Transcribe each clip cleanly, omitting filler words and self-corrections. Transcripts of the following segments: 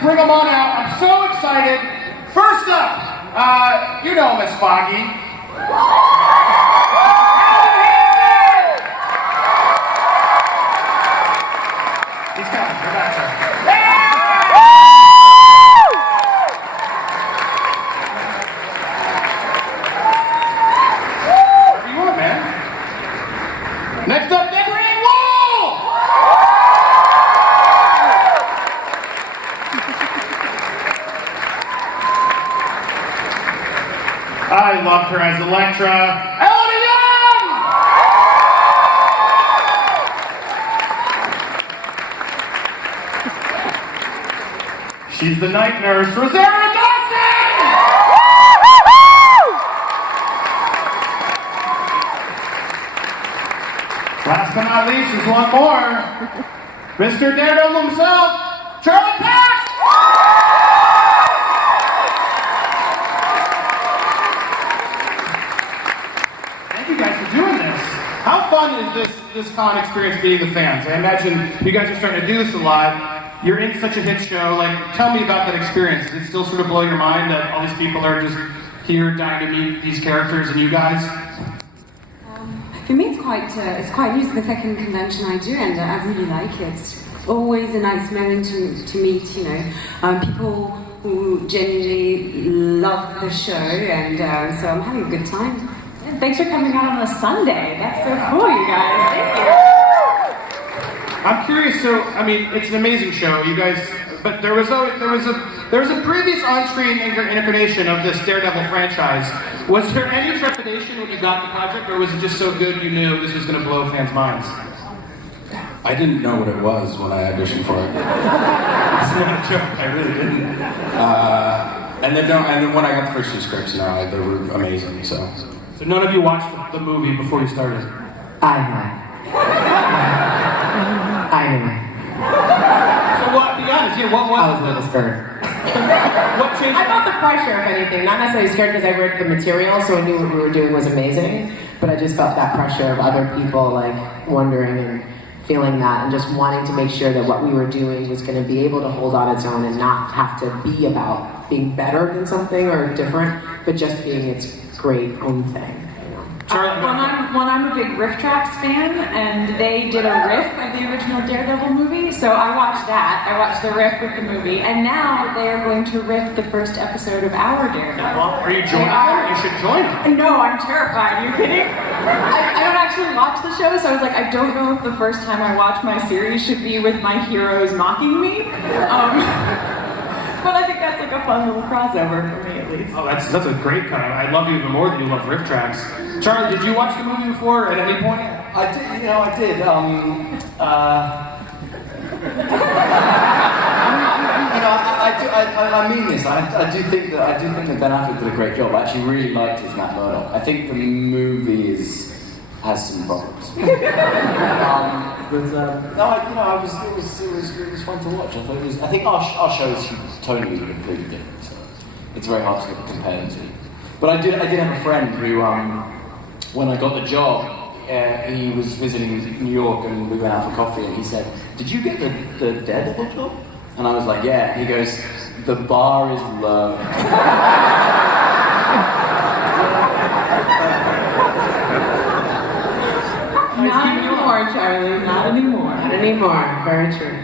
bring them on out. I'm so excited. First up, you know Miss Foggy. He's coming. We're back there. Wherever you want, man. Next up, Decorating Wall! I loved her as Elektra. She's the night nurse, Rosario Dawson! Last but not least, there's one more. Mr. Daredevil himself, Charlie Cox! Thank you guys for doing this. How fun is this con experience being the fans? I imagine you guys are starting to do this a lot. You're in such a hit show, like, tell me about that experience. Does it still sort of blow your mind that all these people are just here dying to meet these characters and you guys? For me, it's quite new. It's the second convention I do, and I really like it. It's always a nice moment to meet, people who genuinely love the show, and so I'm having a good time. And thanks for coming out on a Sunday. That's so cool, you guys. Thank you. I'm curious, so, I mean, it's an amazing show, you guys, but there was a previous on-screen incarnation of this Daredevil franchise. Was there any trepidation when you got the project, or was it just so good you knew this was going to blow fans' minds? I didn't know what it was when I auditioned for it. It's not a joke, I really didn't. And then when I got the first two scripts, they were amazing, so. So none of you watched the movie before you started? I have. I knew. So what, be honest, what was I was a little scared. What changed? I felt the pressure, if anything. Not necessarily scared because I read the material, so I knew what we were doing was amazing. But I just felt that pressure of other people, like, wondering and feeling that, and just wanting to make sure that what we were doing was going to be able to hold on its own and not have to be about being better than something or different, but just being its great own thing. I'm a big Riff Tracks fan, and they did a riff of the original Daredevil movie, so I watched that. I watched the riff with the movie, and now they are going to riff the first episode of our Daredevil. Are you joining them? You should join them. No, I'm terrified. Are you kidding? I don't actually watch the show, so I was like, I don't know if the first time I watch my series should be with my heroes mocking me. But I think that's like a fun little crossover for me, at least. Oh, that's a great cut. I love you even more than you love Riff Tracks. Charlie, did you watch the movie before at any point? I did. I mean this. I do think that Ben Affleck did a great job. I actually really liked his Matt Murdock. I think the movie has some problems. It was fun to watch. I think our show is totally completely different. So it's very hard to compare them to. But I did have a friend who, when I got the job, he was visiting New York and we went out for coffee and he said, "Did you get the Daredevil job?" And I was like, "Yeah." He goes, "The bar is low." Not anymore, Charlie. Not anymore. Not anymore. Very true.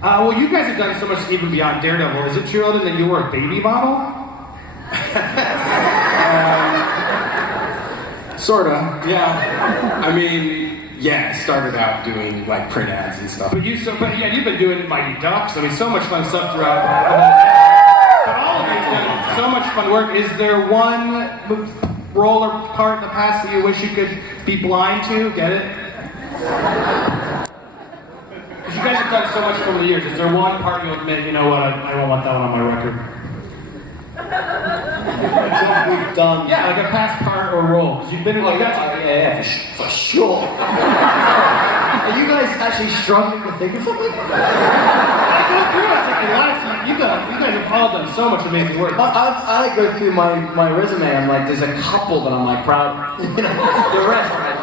Well, you guys have done so much even beyond Daredevil. Is it true, Eldon, that you were a baby model? Sorta, yeah. I mean, yeah, I started out doing like print ads and stuff. But you've been doing Mighty Ducks. I mean, so much fun stuff throughout. But all of you've done so much fun work. Is there one role or part in the past that you wish you could be blind to? Get it? Because you guys have done so much over the years. Is there one part you'll admit, you know what, I don't want that one on my record? We've done. Yeah, like a past part or role. Because you've been in like that. Yeah, for sure. Are you guys actually struggling to think of something? I go through it. It's like your life. You guys have all done so much amazing work. I go through my resume. I'm like, there's a couple that I'm like proud. The rest. I'm like,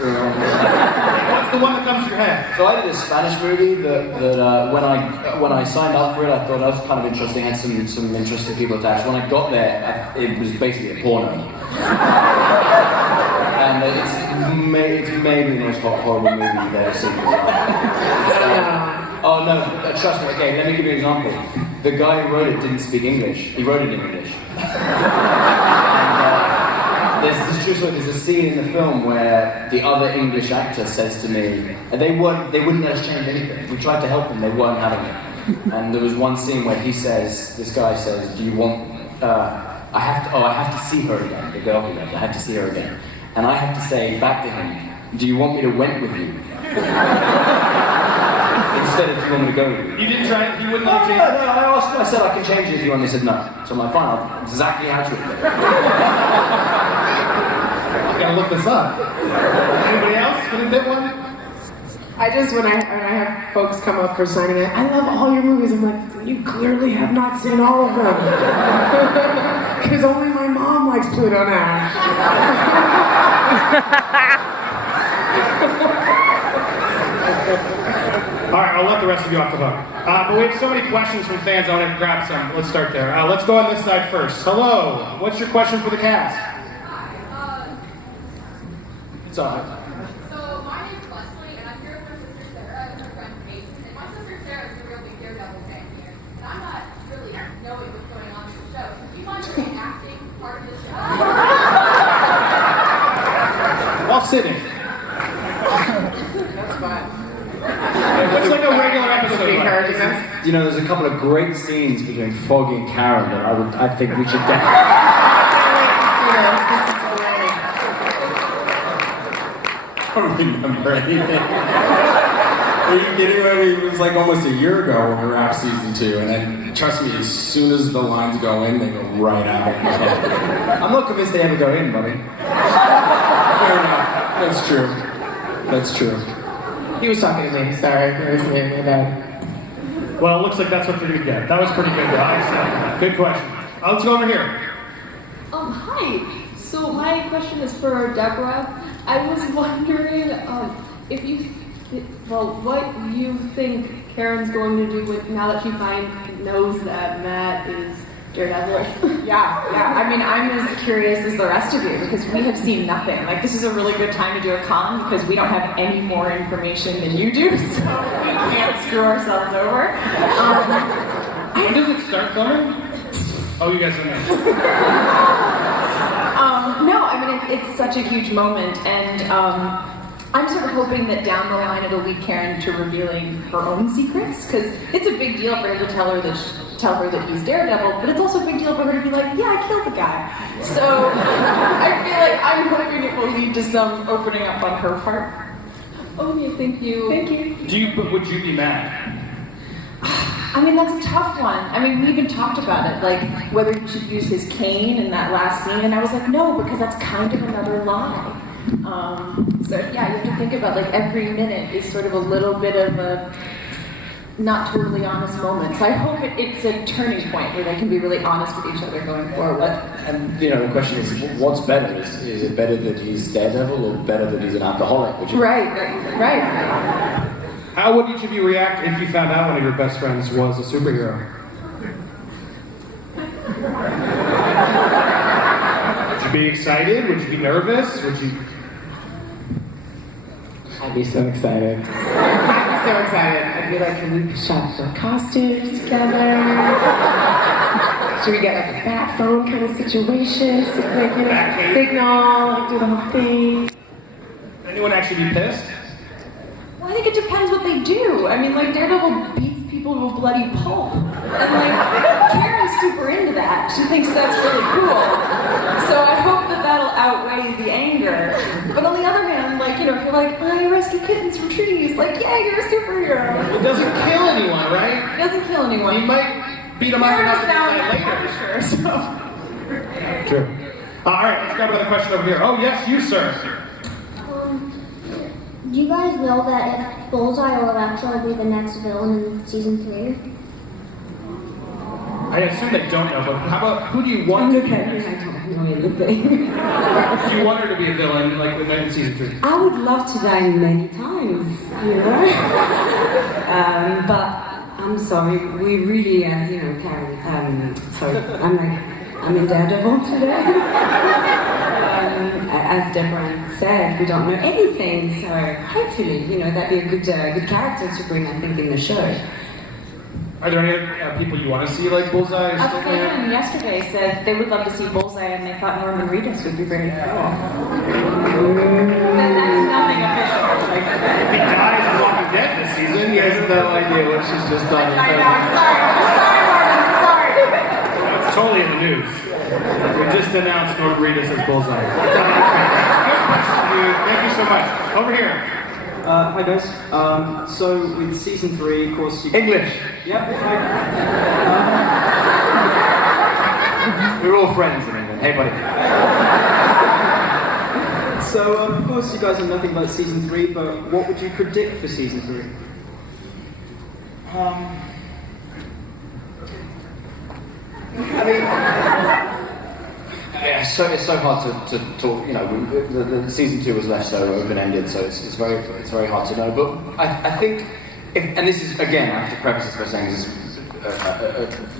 What's What's the one that comes to your head? So I did a Spanish movie that when I signed up for it, I thought that was kind of interesting. Had some interesting people attached. When I got there, it was basically a porno, and it's maybe the most horrible movie you've ever seen. Oh no, trust me. Okay, let me give you an example. The guy who wrote it didn't speak English. He wrote it in English. There's a scene in the film where the other English actor says to me, and they wouldn't let us change anything. We tried to help them, they weren't having it. And there was one scene where this guy says, do you want, I have to see her again, the girl who left, I have to see her again. And I have to say back to him, do you want me to went with you? Instead of, do you want me to go with you? You didn't try it? You wouldn't let you change it? No, I said I can change it if you want. They said no. So I'm like, fine, I'll exactly how to do it. I gotta look this up. Anybody else? Gonna bit one? I just, when I have folks come up for signing it, I love all your movies. I'm like, you clearly have not seen all of them. Because only my mom likes Pluto Nash. All right, I'll let the rest of you off the hook. But we have so many questions from fans, I want to grab some. Let's start there. Let's go on this side first. Hello, what's your question for the cast? It's all right. So my name's Leslie, and I'm here with my sister Sarah and her friend Mason. And my sister Sarah is a real big Daredevil fan here, and I'm not really knowing what's going on in the show. So do you mind doing acting part of the show? While sitting. That's fine. It's like a regular episode. You know, there's a couple of great scenes between Foggy and Karen that I think we should definitely. I don't remember anything. Are you kidding me? It was like almost a year ago when we wrapped season 2, and then trust me, as soon as the lines go in, they go right out. I'm not convinced they ever go in, buddy. Fair enough. That's true. That's true. He was talking to me, sorry. It was me, my bad. Well, it looks like that's what you're gonna get. That was pretty good, guys. Good question. Let's go over here. Hi. So my question is for Deborah. I was wondering if you, what you think Karen's going to do with now that she knows that Matt is Daredevil. Yeah. I mean, I'm as curious as the rest of you because we have seen nothing. Like, this is a really good time to do a con because we don't have any more information than you do, so we can't screw ourselves over. When does it start filming? Oh, you guys don't know. No, I mean, it's such a huge moment, and I'm sort of hoping that down the line it'll lead Karen to revealing her own secrets, because it's a big deal for him to tell her that he's Daredevil, but it's also a big deal for her to be like, yeah, I killed the guy. So I feel like I'm hoping it will lead to some opening up on her part. Okay, thank you. Thank you. Would you be mad? I mean, that's a tough one. I mean, we even talked about it, like whether he should use his cane in that last scene, and I was like, no, because that's kind of another lie. So yeah, you have to think about like every minute is sort of a little bit of a not totally honest moment. So I hope it's a turning point where they can be really honest with each other going forward. And you know, the question is, what's better? Is it better that he's Daredevil or better that he's an alcoholic? Right. How would each of you react if you found out one of your best friends was a superhero? Would you be excited? Would you be nervous? Would you? I'd be so excited. I'd be like, can we shop for costumes together? Should we get like a bat phone kind of situation? So, like, you know, signal, do the whole thing. Anyone actually be pissed? Well, I think it depends what they do. I mean, like, Daredevil beats people to a bloody pulp. And, like, Karen's super into that. She thinks that's really cool. So I hope that that'll outweigh the anger. But on the other hand, like, you know, if you're like, I rescue kittens from trees, like, yeah, you're a superhero. It doesn't kill anyone, right? It doesn't kill anyone. You might beat them up enough to down die that later. pressure, so. True. All right, let's grab another question over here. Oh, yes, you, sir. Do you guys know that if Bullseye or Electro will be the next villain in season 3? I assume they don't know, but how about who do you want to be next? know anything. Do you want her to be a villain, like in season 3? I would love to die many times, you know. But I'm sorry, we really, as you know, Karen. Sorry, I'm in Daredevil today. As Deborah said, we don't know anything, so hopefully, you know, that'd be a good character to bring, I think, in the show. Are there any other people you want to see like Bullseye? Or A something? fan yesterday said they would love to see Bullseye and they thought Norman Reedus would be very cool. But that's nothing official. Like, If he dies in Walking Dead this season, He has no idea what she's just done. I know, I'm sorry, That's totally in the news. We just announced Norman Reedus as Bullseye. Good question, dude. Thank you so much. Over here. Hi guys. So with season 3, of course, English. Yep. We're all friends in England. Hey, buddy. So of course, you guys are nothing like season 3. But what would you predict for season 3? Yeah, it's so hard to talk. You know, the season 2 was left so open-ended, so it's very hard to know. But I think, and this is again, I have to preface this by saying this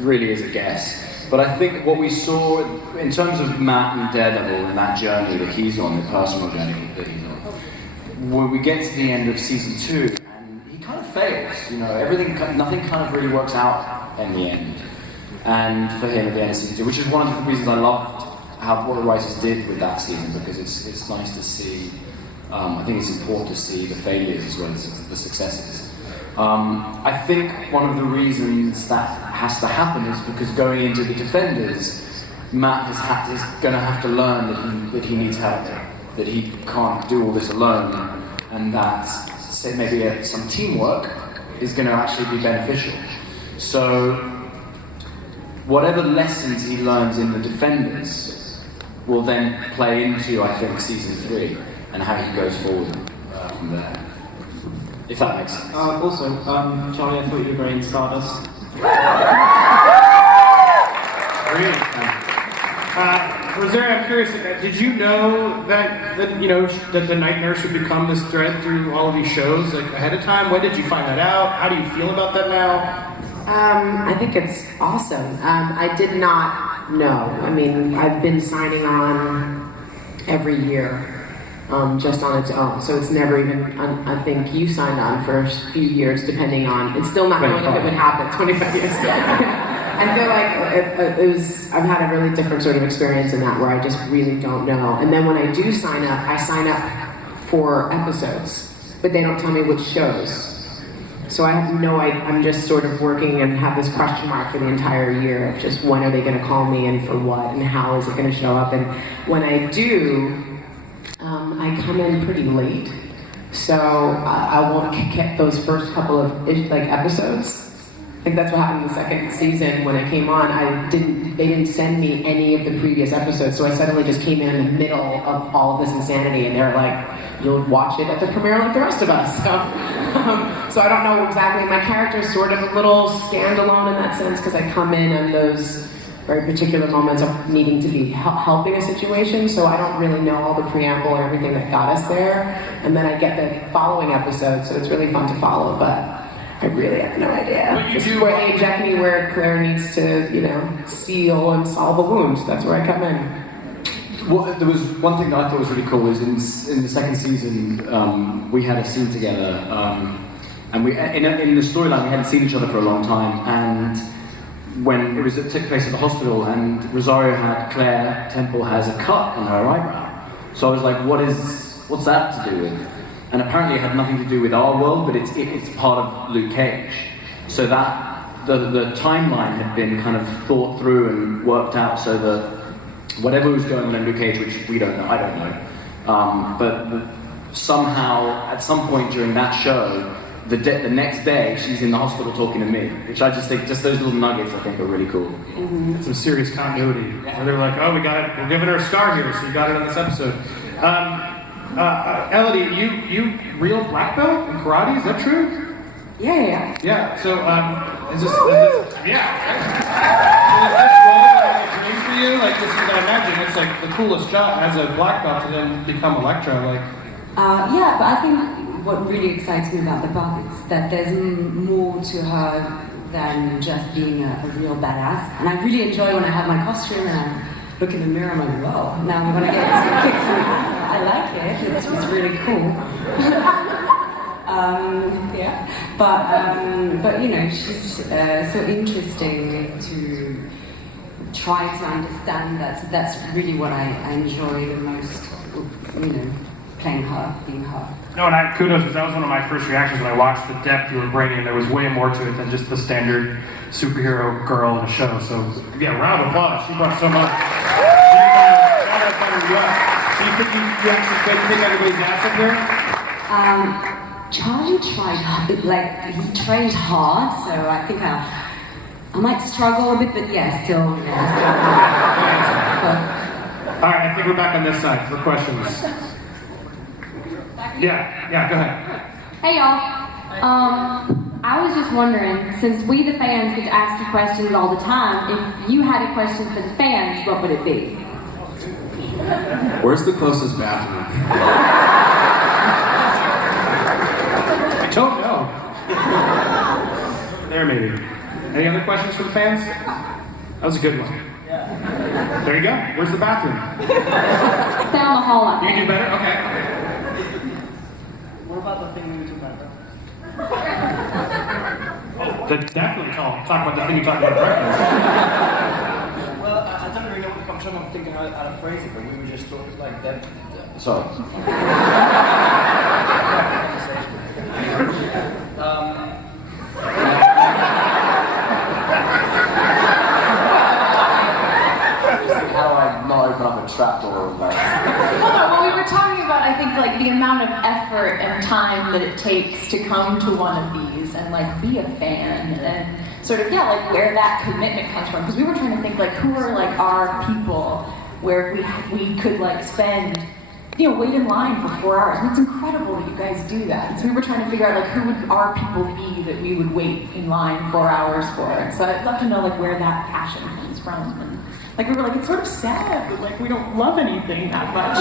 really is a guess. But I think what we saw in terms of Matt and Daredevil and that journey that he's on, the personal journey that he's on, when we get to the end of season 2, and he kind of fails. You know, nothing kind of really works out in the end. And for him at the end of season 2, which is one of the reasons I loved what the writers did with that season, because it's nice to see. I think it's important to see the failures as well as the successes. I think one of the reasons that has to happen is because going into the Defenders, Matt is going to have to learn that he needs help, that he can't do all this alone, and that maybe some teamwork is going to actually be beneficial. So whatever lessons he learns in the Defenders will then play into, I think, season 3 and how he goes forward from there. If that makes sense. Also, Charlie, I thought you were very in Stardust. Great. I'm curious, did you know that the night nurse would become this thread through all of these shows like ahead of time? When did you find that out? How do you feel about that now? I think it's awesome. I did not know. I mean, I've been signing on every year, just on its own. So it's never even, I think you signed on for a few years, depending on, it's still not knowing if it would happen, 25 years. I feel like I've had a really different sort of experience in that, where I just really don't know. And then when I do sign up, I sign up for episodes, but they don't tell me which shows. So I have no idea. I'm just sort of working and have this question mark for the entire year of just when are they going to call me and for what and how is it going to show up. And when I do, I come in pretty late, so I won't get those first couple of episodes. I think that's what happened in the second season. When I came on, they didn't send me any of the previous episodes, so I suddenly just came in the middle of all of this insanity, and they were like, "You'll watch it at the premiere like the rest of us." So I don't know exactly. My character's sort of a little standalone in that sense, because I come in on those very particular moments of needing to be helping a situation, so I don't really know all the preamble and everything that got us there, and then I get the following episode, so it's really fun to follow, but I really have no idea. This is where they inject me where Claire needs to, seal and solve a wound. That's where I come in. Well, there was one thing that I thought was really cool is in the second season, we had a scene together, and we in the storyline we hadn't seen each other for a long time, and when it took place at the hospital, and Claire Temple has a cut on her eyebrow. So I was like, what's that to do with? And apparently it had nothing to do with our world, but it's part of Luke Cage. So that the timeline had been kind of thought through and worked out so that whatever was going on in Luke Cage, which we don't know, I don't know, but somehow at some point during that show, the next day she's in the hospital talking to me, which I just think those little nuggets I think are really cool. Mm-hmm. That's some serious continuity. Yeah. Where they're like, oh, we got it, we're giving her a scar here, so you got it on this episode. Elodie, you real black belt in karate? Is that true? Yeah. Yeah. So, is this role a dream for you? Like, this is, I imagine, it's like the coolest job as a black belt to then become Elektra. Like, yeah, but I think what really excites me about the belt is that there's more to her than just being a real badass. And I really enjoy when I have my costume and I look in the mirror and I'm like, whoa, now I'm gonna get some kicks and ass. I like it. It's really cool. Yeah, but you know, she's so interesting to try to understand that. So that's really what I enjoy the most. You know, playing her, being her. no, and kudos, because that was one of my first reactions when I watched the depth you were bringing. There was way more to it than just the standard superhero girl in a show. So, yeah, round of applause. She brought so much. So you think you actually could kick everybody's ass up here? Charlie tried hard, like, he trained hard, so I think I might struggle a bit, but yeah, still. All right, I think we're back on this side for questions. Yeah, go ahead. Hey y'all. I was just wondering, since we the fans get to ask you questions all the time, if you had a question for the fans, what would it be? Where's the closest bathroom? I don't know. There, maybe. Any other questions for the fans? That was a good one. There you go. Where's the bathroom? Down the hall. You can do better? Okay. What about the thing we were talking about? Definitely talk about the thing you talked about at breakfast. Well, I don't really know. I'm trying to think how to phrase it, but we were just talking like that. Sorry. How do I not open up a trapdoor of that? Well, we were talking about, I think, like the amount of effort and time that it takes to come to one of these and like be a fan and sort of, yeah, like where that commitment comes from. Because we were trying to think like who are like our people where we could like spend, you know, wait in line for 4 hours. And it's incredible that you guys do that. So we were trying to figure out like who would our people be that we would wait in line 4 hours for. So I'd love to know like where that passion comes from. And, like we were like, it's sort of sad that like we don't love anything that much. I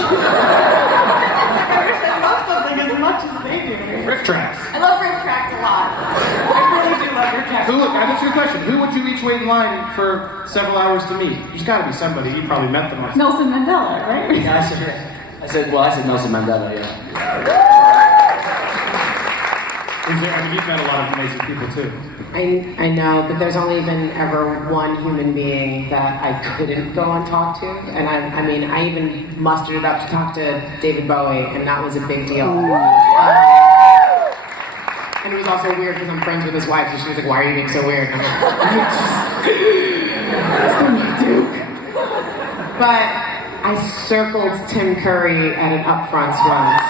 wish I loved something as much as they do. Riff tracks. I love riff tracks a lot. I really do love riff tracks. Who, look, that's your question. Who would you each wait in line for several hours to meet? There's got to be somebody. You probably met them. Nelson Mandela, right? Yeah, I said Nelson Mandela, yeah. I mean, you've met a lot of amazing people too. I know, but there's only been ever one human being that I couldn't go and talk to, and I mean, I even mustered it up to talk to David Bowie, and that was a big deal. And it was also weird because I'm friends with his wife, so she was like, "Why are you being so weird?" And I'm like, Duke. But I circled Tim Curry at an upfronts once.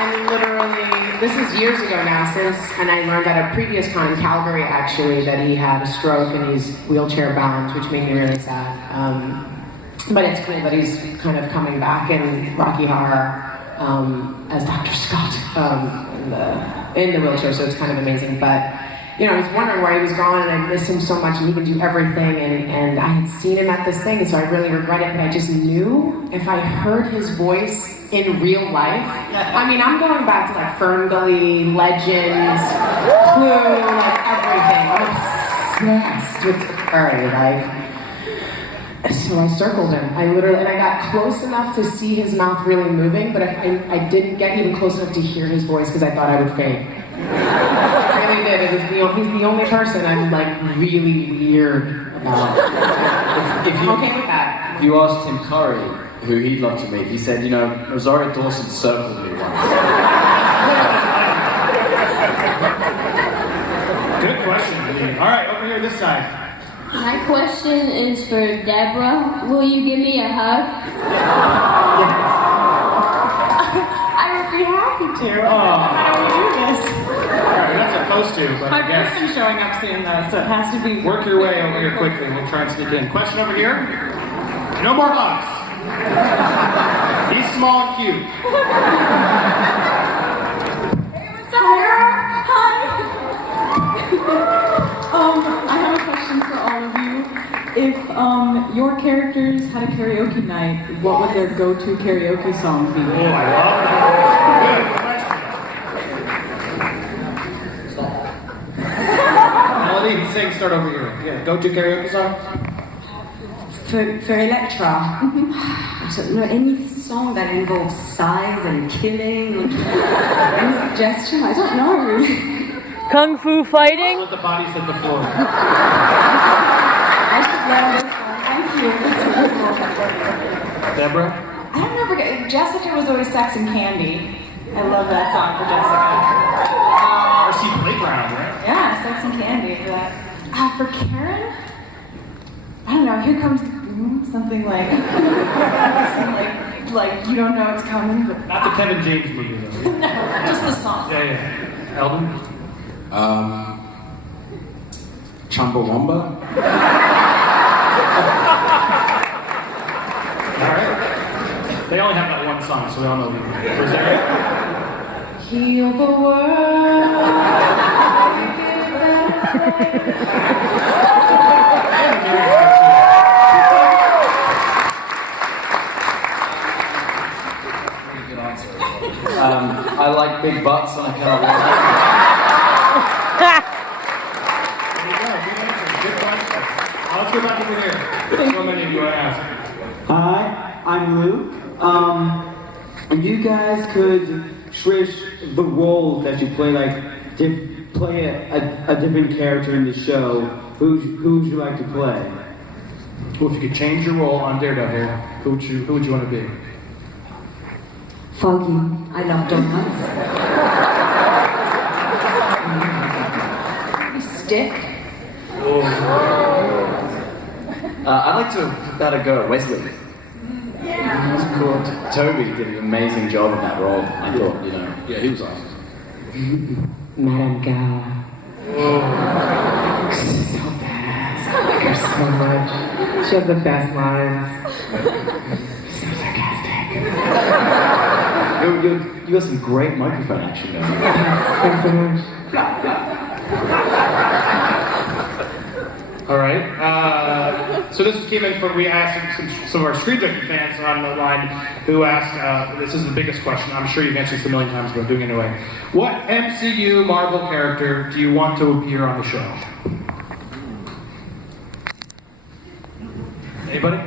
And literally, this is years ago now, and I learned at a previous con in Calgary, actually, that he had a stroke and he's wheelchair bound, which made me really sad. But it's cool that he's kind of coming back in Rocky Horror as Dr. Scott in the wheelchair, so it's kind of amazing. But you know, I was wondering why he was gone, and I missed him so much, and he would do everything, and I had seen him at this thing, and so I really regret it, but I just knew if I heard his voice in real life, I mean, I'm going back to like Fern Gully, Legends, Clue, like everything. I'm obsessed with Curry, like. So I circled him. I got close enough to see his mouth really moving, but I didn't get even close enough to hear his voice because I thought I would faint. I really did. He's the only person I'm like really weird about. If you, okay with that. If you asked Tim Curry who he'd love to meet, he said, you know, Rosario Dawson circled me once. Good question. All right, over here this side. My question is for Deborah. Will you give me a hug? I would be happy to. Oh. How do we do this? All right, we're not supposed to, but My I guess. boyfriend's showing up soon though, so it has to be. Work your way over here quickly. We'll try and sneak in. Question over here. No more hugs. He's small and cute. Hey, what's up, girl? Hi. I have a question for all of you. If your characters had a karaoke night, what would their go-to karaoke song be? Oh, I love that. Good question. Melody, sing, start over here. Yeah, go-to karaoke song? For Electra, I don't know, any song that involves sighs and killing, or any suggestion? I don't know really. Kung Fu fighting? Let the bodies hit the floor. I should learn this one. Thank you. Deborah? I don't know, because Jessica was always Sex and Candy. I love that song for Jessica. RC Playground, right? Yeah, Sex and Candy for that. For Karen? I don't know, here comes the boom, something like, like you don't know it's coming, but Not the Kevin James movie, though. no, just the song. Yeah. Eldon? Chumbawamba? All right. They only have that one song, so we all know the Rosario? Heal the world. I like big butts and I cannot lie. Good question. Let's go back over here. So many of you are asking. Hi, I'm Luke. You guys could switch the roles that you play, like play a different character in the show. Who would you like to play? Well, if you could change your role on Daredevil, who would you want to be? Foggy. I love donuts. Stick. I'd like to have a go at Wesley. That was cool. Toby did an amazing job of that role. I thought, yeah, he was awesome. Madame Gala. She's so badass. I like her so much. She has the best lines. She's so sarcastic. You got some great microphone action going. Thanks so much. All right. So this came in from, we asked some of our Screen Junkie fans on the line who asked, this is the biggest question, I'm sure you've answered this a million times, but I'm doing it anyway. What MCU Marvel character do you want to appear on the show? Anybody?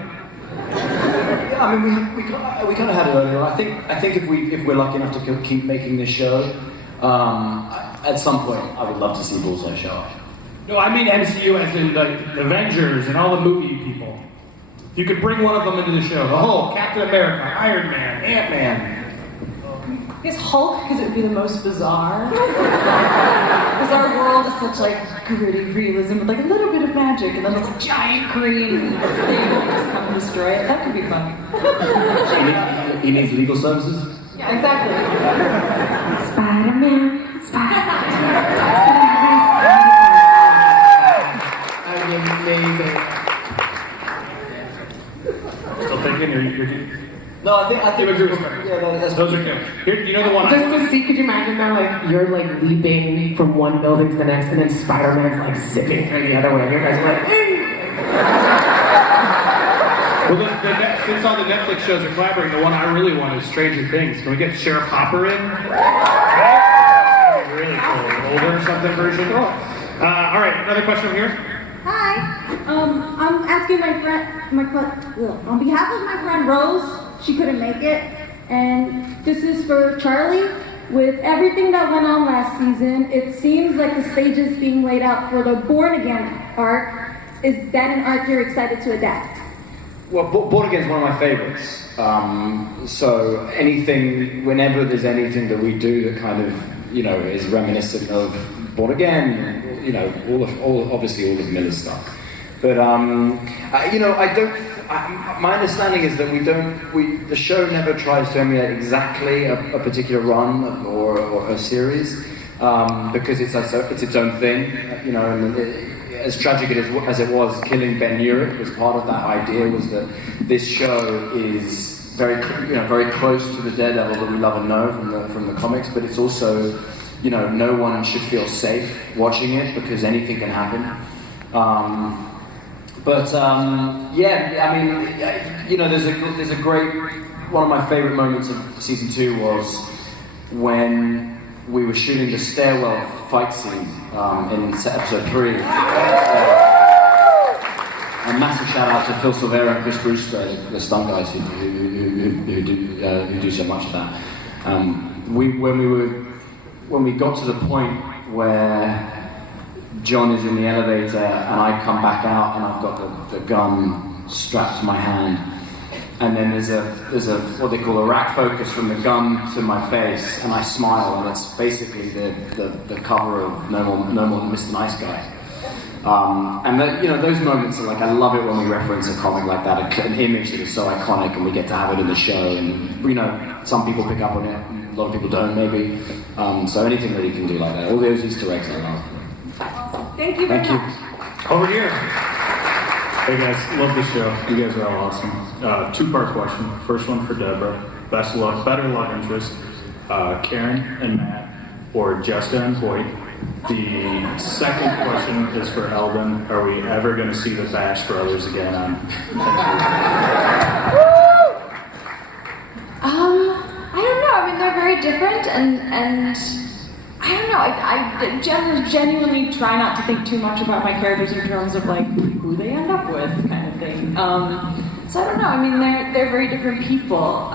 Yeah, I mean, we kind of had it earlier. I think if we're lucky enough to keep making this show, at some point I would love to see Bullseye show up. No, I mean MCU as in the Avengers and all the movie people. You could bring one of them into the show. The Hulk, Captain America, Iron Man, Ant-Man. I guess Hulk, because it would be the most bizarre. Because our world is such like gritty realism with like a little bit of magic, and then this giant green thing will just come and destroy it. That could be fun. He needs legal services? Yeah, exactly. Spider-Man. Amazing. Still thinking? No, I think Yeah, that's those are good. Here, you know the one. Just to see, could you imagine that? Like, you're like leaping from one building to the next, and then Spider-Man's like zipping through the other way, and you guys are like, Well, since all the Netflix shows are collaborating, the one I really want is Stranger Things. Can we get Sheriff Hopper in? That'd be really cool. An older something version. All right, another question over here. Hi. I'm asking on behalf of my friend Rose. She couldn't make it, and this is for Charlie. With everything that went on last season, it seems like the stage is being laid out for the Born Again arc. Is that an arc you're excited to adapt? Well, Born Again is one of my favorites. So whenever there's anything that we do that kind of, is reminiscent of Born Again, obviously all of Miller's stuff. But my understanding is that the show never tries to emulate exactly a particular run or a series because it's its own thing. And as tragic as it was, killing Ben Urich was part of that idea. Was that this show is very close to the Daredevil that we love and know from the comics, but it's also no one should feel safe watching it because anything can happen. But yeah, I mean, you know, there's a great, one of my favorite moments of season 2 was when we were shooting the stairwell fight scene in episode 3. A massive shout out to Phil Silvera and Chris Brewster, the stunt guys who do so much of that. When we got to the point where John is in the elevator and I come back out and I've got the gun strapped to my hand, and then there's a what they call a rack focus from the gun to my face, and I smile, and it's basically the cover of No More Than Mr. Nice Guy. And you know, those moments are like, I love it when we reference a comic like that, an image that is so iconic, and we get to have it in the show. And you know, some people pick up on it, a lot of people don't, maybe. So anything that you can do like that, all those Easter eggs, I love. Thank you very much. Over here. Hey guys, love the show. You guys are all awesome. Two-part question. First one for Deborah. Best love, better love interest, Karen and Matt, or Jessica and Hoyt. The second question is for Eldon. Are we ever going to see the Bash Brothers again on? I don't know. I mean, they're very different, and I don't know. I genuinely try not to think too much about my characters in terms of like who they end up with, kind of thing. So I don't know. I mean, they're very different people.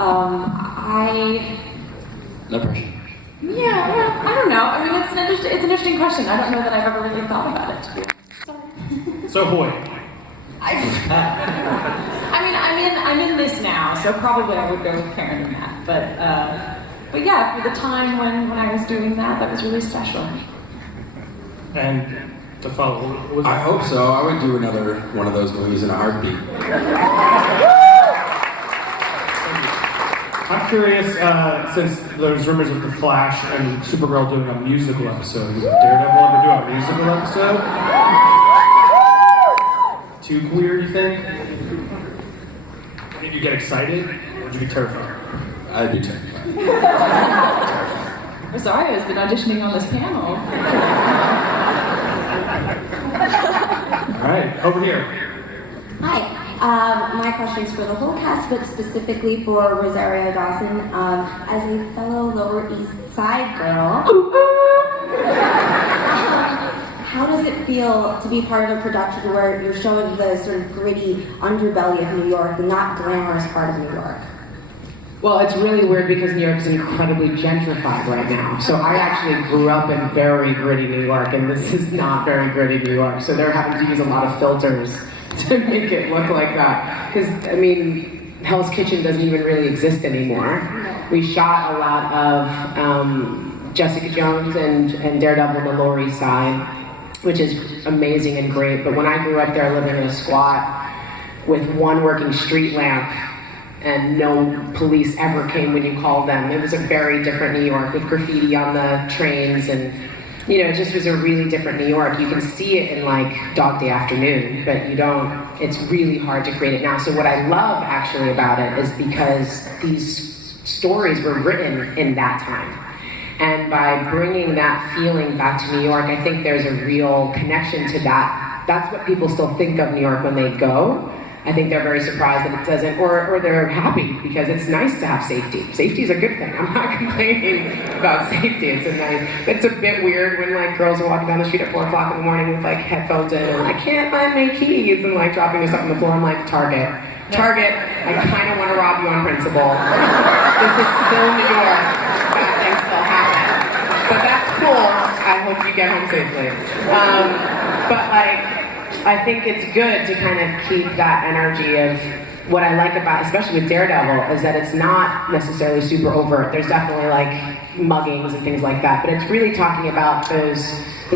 No pressure. Yeah, well, I don't know. I mean, it's an interesting question. I don't know that I've ever really thought about it, to be honest. So Hoyt. I'm in this now, so probably I would go with Karen and Matt. But yeah, for the time when I was doing that was really special. And to follow, I hope so. I would do another one of those movies in a heartbeat. I'm curious, since there's rumors of The Flash and Supergirl doing a musical episode, would Daredevil ever do a musical episode? Too queer, you think? Did you get excited? Or would you be terrified? I'd be terrified. Rosario's been auditioning on this panel. All right, over here. Hi. My question is for the whole cast, but specifically for Rosario Dawson. As a fellow Lower East Side girl, how does it feel to be part of a production where you're showing the sort of gritty underbelly of New York, the not glamorous part of New York? Well, it's really weird because New York is incredibly gentrified right now. So I actually grew up in very gritty New York, and this is not very gritty New York. So they're having to use a lot of filters to make it look like that. Because, I mean, Hell's Kitchen doesn't even really exist anymore. We shot a lot of Jessica Jones and Daredevil on the Lower East Side, which is amazing and great. But when I grew up there living in a squat with one working street lamp and no police ever came when you called them, it was a very different New York with graffiti on the trains, and you know, it just was a really different New York. You can see it in like Dog Day Afternoon, but you don't, it's really hard to create it now. So what I love actually about it is because these stories were written in that time. And by bringing that feeling back to New York, I think there's a real connection to that. That's what people still think of New York when they go. I think they're very surprised that it doesn't, or they're happy because it's nice to have safety. Safety is a good thing. I'm not complaining about safety. It's a bit weird when like girls are walking down the street at 4 o'clock in the morning with like headphones in and I can't find my keys and like dropping stuff on the floor. I'm like, Target, I kind of want to rob you on principle. This is still New York. Bad things still happen. But that's cool. I hope you get home safely. But like, I think it's good to kind of keep that energy of what I like about, especially with Daredevil, is that it's not necessarily super overt. There's definitely like muggings and things like that, but it's really talking about the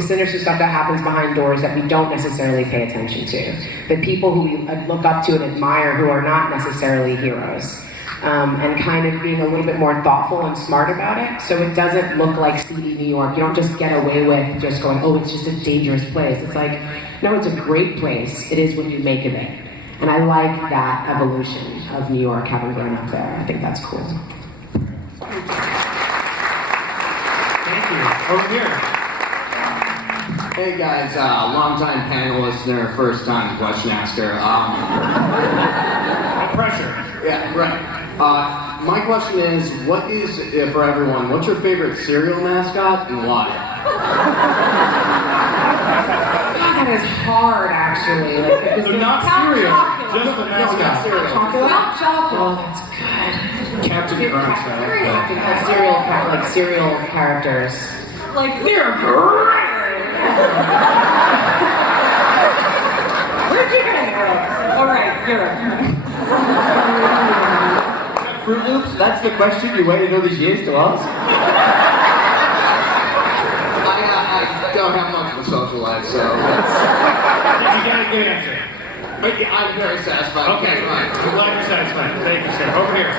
sinister stuff that happens behind doors that we don't necessarily pay attention to. The people who we look up to and admire who are not necessarily heroes. And kind of being a little bit more thoughtful and smart about it, so it doesn't look like seedy New York. You don't just get away with just going, oh, it's just a dangerous place. It's like, no, it's a great place. It is what you make of it. And I like that evolution of New York, having grown up there. I think that's cool. Thank you. Over here. Hey guys, long-time panel listener, first-time question asker. No pressure. Yeah, right. My question is, what is, for everyone, what's your favorite cereal mascot and why? That is hard, actually. Like, So not cereal, just the mascot. Hot chocolate. Oh, that's good. Captain Crunch, Cereal characters. Like, They're great. Where'd you get it? all right, Europe. Fruit Loops? That's the question you waited all these years to ask? I don't have much of a social life, so that's... Did you get a good answer? But yeah, I'm very satisfied. Okay, Right. I'm glad you're satisfied. Thank you, sir. Over here.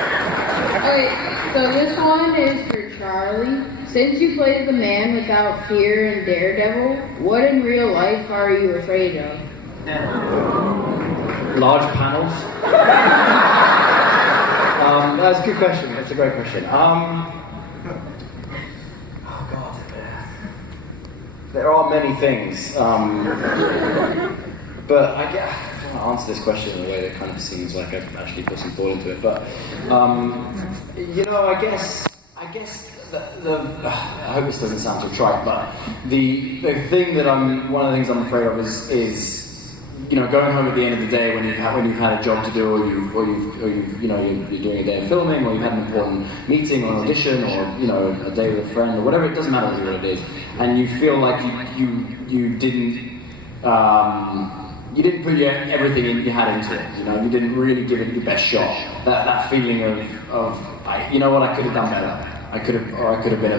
Okay, so this one is for Charlie. Since you played the man without fear in Daredevil, what in real life are you afraid of? Large panels? That's a good question. That's a great question. Oh God. There are many things. But I want to answer this question in a way that kind of seems like I've actually put some thought into it. But, you know, I guess I hope this doesn't sound too trite, but the thing that one of the things I'm afraid of is you know, going home at the end of the day when you've had a job to do, or you're doing a day of filming, or you've had an important meeting or an audition, or you know, a day with a friend, or whatever. It doesn't matter what it is, and you feel like you didn't put everything you had into it. You know, you didn't really give it your best shot. That feeling of you know what, I could have done better. I could have been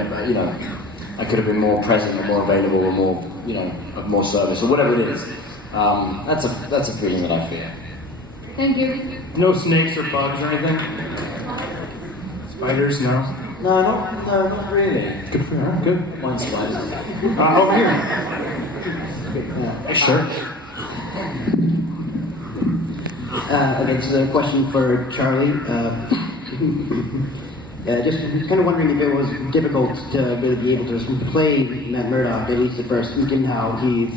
I could have been more present or more available or more, you know, of more service or whatever it is. That's a feeling that I fear. Thank you. No snakes or bugs or anything? Spiders, no? No, not really. Good for you. Good. Mind spiders. Over here. Sure. Okay, this is a question for Charlie. Just kind of wondering if it was difficult to really be able to play Matt Murdock, at least at first, given how he's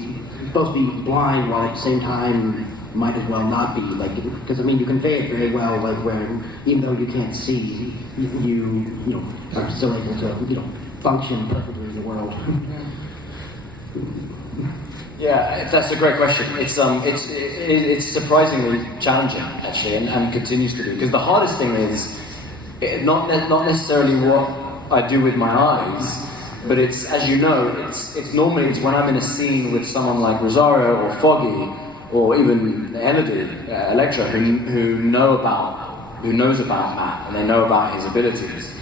supposed to be blind while at the same time might as well not be. Like, because I mean, you convey it very well, like where even though you can't see, you know are still able to function perfectly in the world. Yeah, that's a great question. It's surprisingly challenging actually, and continues to be, because the hardest thing is not necessarily what I do with my eyes, but it's, as you know, it's normally when I'm in a scene with someone like Rosario or Foggy or even Elodie, Electra, who knows about Matt and they know about his abilities.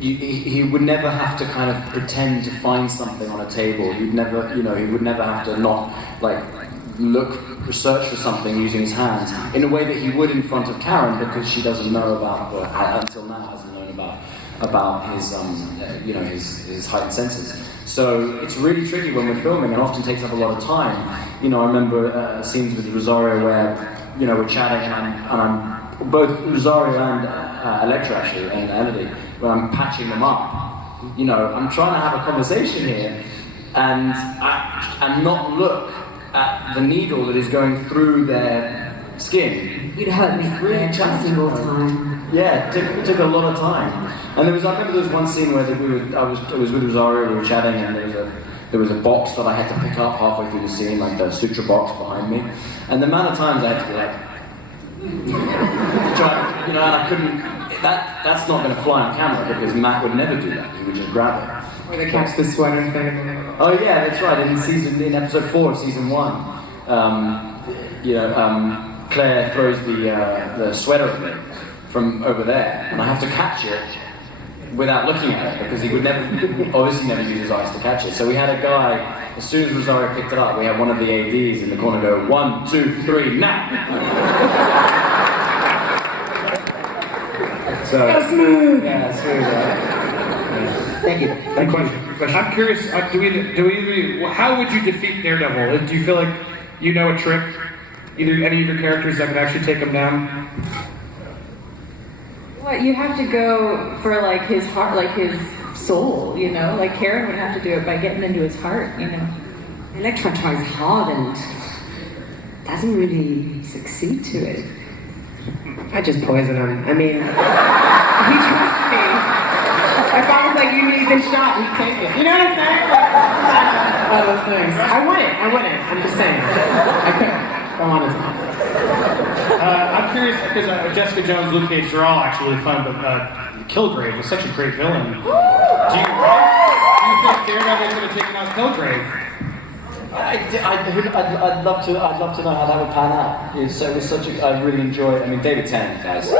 He would never have to kind of pretend to find something on a table. He would never have to not search for something using his hands in a way that he would in front of Karen, because she doesn't know about, or until now hasn't known about his his heightened senses. So it's really tricky when we're filming, and often takes up a lot of time. You know, I remember scenes with Rosario where we're chatting, and I'm both Rosario and Electra actually, and Elodie, where I'm patching them up. You know, I'm trying to have a conversation here, and not look at the needle that is going through their skin. You'd hurt me really every single time. Yeah, it took a lot of time. And I remember there was one scene where I was with Rosario, we were chatting, and there was a box that I had to pick up halfway through the scene, like the suture box behind me. And the amount of times I had to be like, and I couldn't. That's not going to fly on camera, because Matt would never do that. He would just grab it. Or they catch the sweater thing. Oh yeah, that's right. In episode 4 of season 1, Claire throws the sweater at me from over there, and I have to catch it without looking at it, because he would obviously never use his eyes to catch it. So we had a guy, as soon as Rosario picked it up, we had one of the ADs in the corner go, 1, 2, 3, now! So, yeah, smooth. Thank you. Good question. I'm curious. How would you defeat Daredevil? Do you feel like you know a trick? Either any of your characters that could actually take him down? What, you have to go for like his heart, like his soul, you know? Like Karen would have to do it by getting into his heart, you know? Elektra tries hard and doesn't really succeed to it. I just poison him. I mean, he trusts me. If I was like, you need this shot, he'd take it. You know what I'm saying? One of those things. I wouldn't. I'm just saying. I couldn't. I wanted to. I'm curious, because Jessica Jones, Luke Cage, they're all actually really fun, but Kilgrave was such a great villain. Do you think Daredevil could have taken out Kilgrave? I'd love to know how that would pan out. It was such a. I really enjoyed. I mean, David Tennant, guys.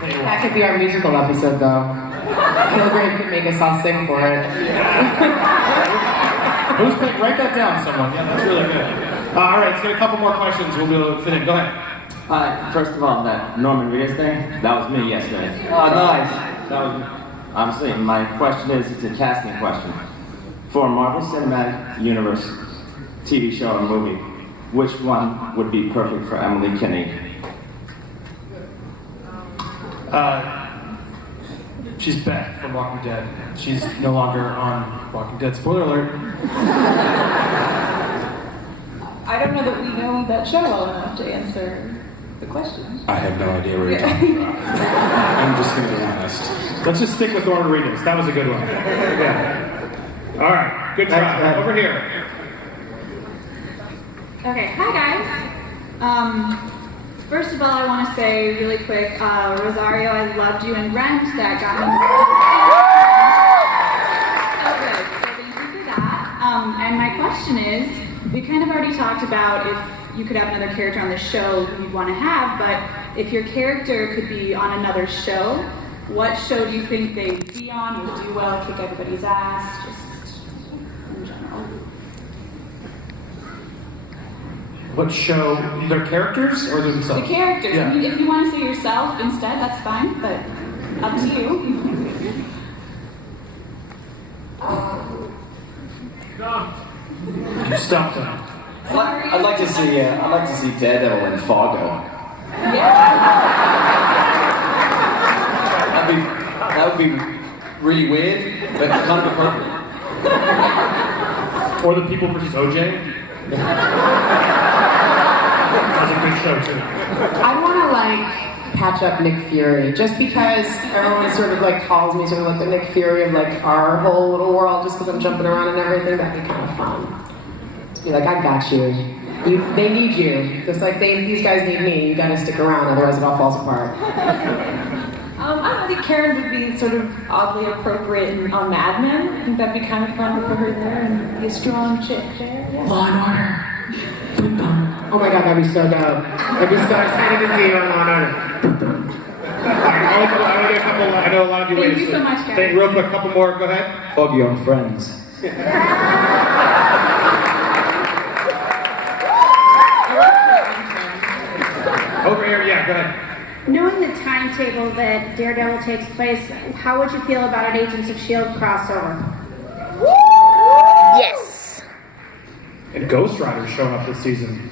That could be our musical episode, though. Kilgrave could make us all sing for it. Write that down, someone. Yeah, that's really good. All right, let's get a couple more questions. We'll be able to fit in. Go ahead. First of all, that Norman Reedus thing, that was me yesterday. Oh, nice. That was, obviously, my question is, it's a casting question. For a Marvel Cinematic Universe TV show or movie, which one would be perfect for Emily Kinney? She's Beth from Walking Dead. She's no longer on Walking Dead. Spoiler alert. I don't know that we know that show well enough to answer the question. I have no idea what you're talking about. I'm just going to be honest. Let's just stick with Norman Reedus. That was a good one. Yeah. All right, good try. Over here. Okay, hi guys. First of all, I want to say really quick, Rosario, I loved you in Rent. That got me so good. So thank you for that. And my question is, we kind of already talked about if you could have another character on the show who you'd want to have, but if your character could be on another show, what show do you think they'd be on, would do well, kick everybody's ass, just in general? What show? Their characters or themselves? The characters. Yeah. I mean, if you want to say yourself instead, that's fine, but up to you. You stumped them. I'd like to see Daredevil in Fargo. That would be really weird, but kind of appropriate. Or The People versus OJ. That's a good show too. I want to patch up Nick Fury, just because everyone sort of calls me sort of like the Nick Fury of our whole little world, just because I'm jumping around and everything. That'd be kind of fun. To be like, I got you. They need you, just like these guys need me. You got to stick around, otherwise it all falls apart. I think Karen would be sort of oddly appropriate on Mad Men. I think that'd be kind of fun to put her there and be a strong chick there. Yeah. Law and Order. Oh my god, that'd be so dope. That'd be so excited to see you on Law and Order. I know a lot of you Thank waited. you so much, guys. Real quick, a couple more. Go ahead. Foggy on Friends. Over here, yeah, go ahead. Knowing the timetable that Daredevil takes place, how would you feel about an Agents of S.H.I.E.L.D. crossover? Yes. And Ghost Rider's showing up this season.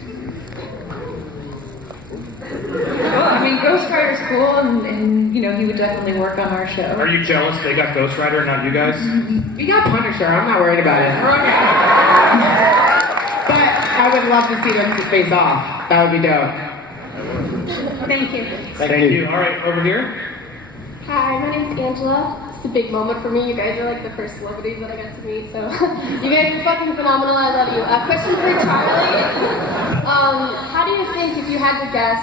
Well, I mean, Ghost Rider's cool, and he would definitely work on our show. Are you jealous they got Ghost Rider and not you guys? We got Punisher. I'm not worried about it. But I would love to see them face off. That would be dope. Thank you. Thank you. All right, over here. Hi, my name's Angela. It's a big moment for me. You guys are the first celebrities that I got to meet, so you guys are fucking phenomenal. I love you. Question for Charlie. How do you think, if you had to guess,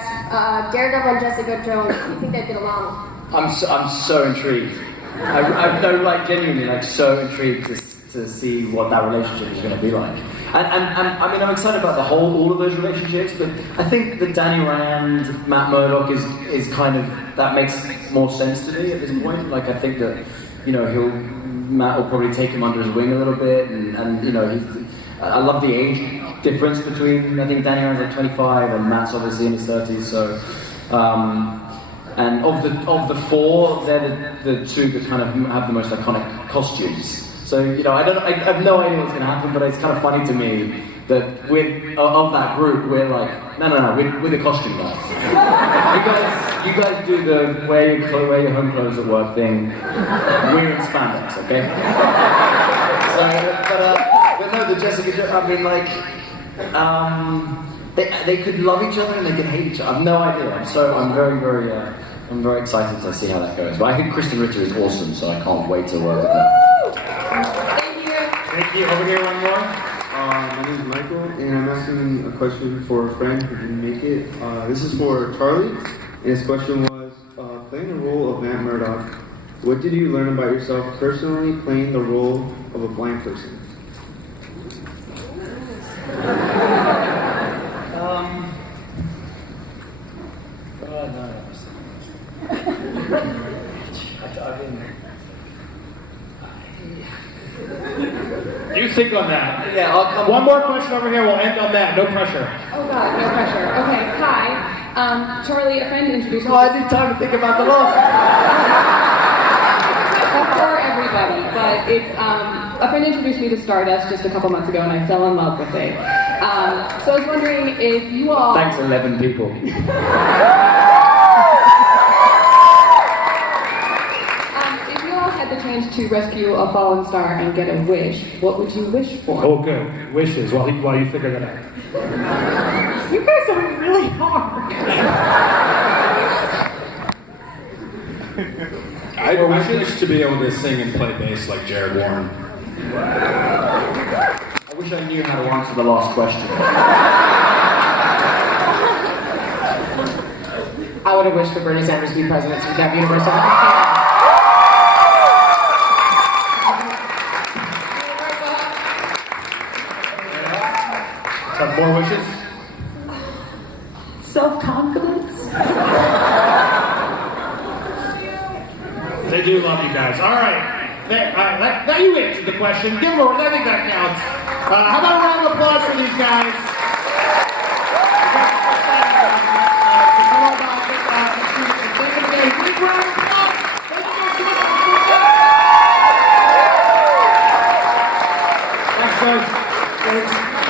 Daredevil and Jessica Jones, do you think they'd get along? I'm so intrigued. I'm genuinely so intrigued to see what that relationship is going to be like. And I mean, I'm excited about all of those relationships, but I think the Danny Rand, Matt Murdock is kind of, that makes more sense to me at this point. I think that, Matt will probably take him under his wing a little bit, and I love the age difference between, I think Danny Rand's 25 and Matt's obviously in his 30s, so, and of the four, they're the two that kind of have the most iconic costumes. So, I have no idea what's going to happen, but it's kind of funny to me that of that group, we're no, we're the costume guys. You guys do the wear your home clothes at work thing. We're in spandex, okay? But no, the Jessica. I mean, like, they could love each other and they could hate each other. I've no idea. I'm very excited to see how that goes. But I think Kristen Ritter is awesome, so I can't wait to work with her. Thank you. Over here, one more. My name is Michael, and I'm asking a question for a friend who didn't make it. This is for Charlie, and his question was, playing the role of Matt Murdock, what did you learn about yourself personally playing the role of a blind person? You think on that. Yeah, I'll come. One more question over here. We'll end on that. No pressure. Oh God, no pressure. Okay, hi. Charlie, a friend introduced me. Oh, I need time to think about the loss. For everybody, but it's a friend introduced me to Stardust just a couple months ago, and I fell in love with it. So I was wondering if you all. Thanks, 11 people. If you all had the chance to rescue a fallen star and get a wish, what would you wish for? Oh, good. Wishes while you figure that out. You guys are really hard. I wish to be able to sing and play bass like Jared Warren. I wish I knew how to answer the last question. I would have wished for Bernie Sanders to be president so we could have universal. Some more wishes? Self-confidence. They do love you guys. All right. Now you answered the question. Give them a I think that counts. How about a round of applause for these guys? Come on back. Big round of applause. Thank you guys so much. Thanks, guys. Thanks.